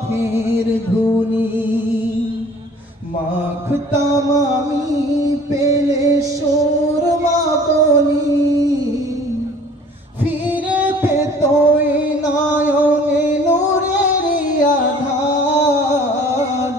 পথের ধুলি মাখতাম আমি পেলে সুরমা বলি ফিরে পেতই নয়নে নূরের আধার।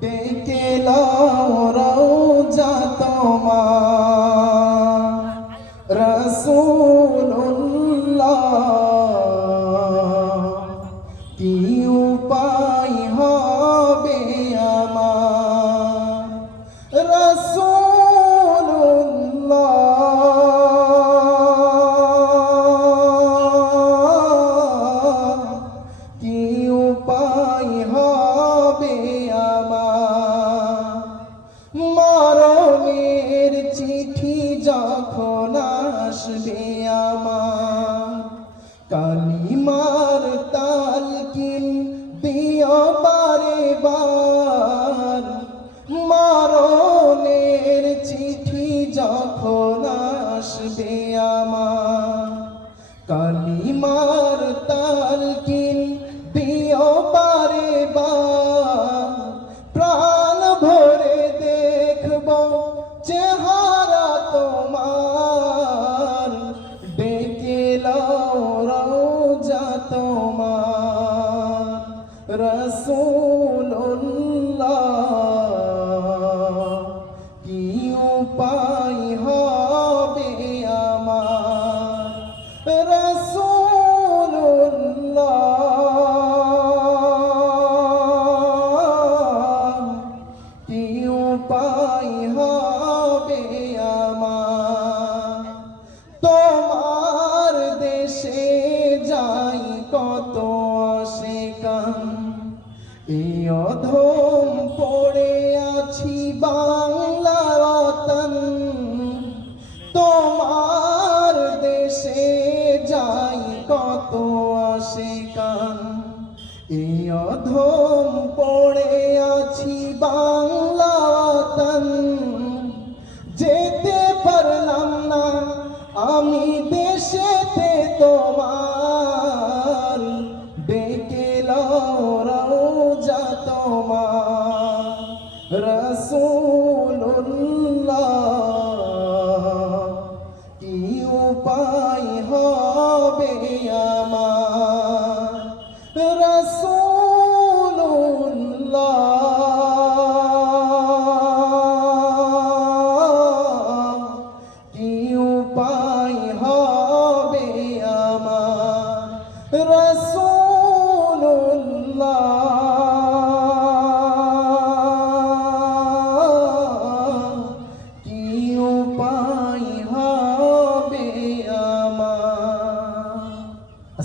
ডেকে লও যা তোমার। রসুল্লাহ কি তালকিন দিও বারে বার প্রাণ ভরে দেখব চেহারা তোমার। ডেকে রওজা তোমার। রসুল্লাহ উপায় হবে আমার। তোমার দেশে যাই কত সেকান এই অধম পড়ে আছি বাংলা রতন তোমার দেশে যাই কত আশেকান এই অধম পড়ে আছি বাংলা রসুল্লাহ কি উপায় হবে আমার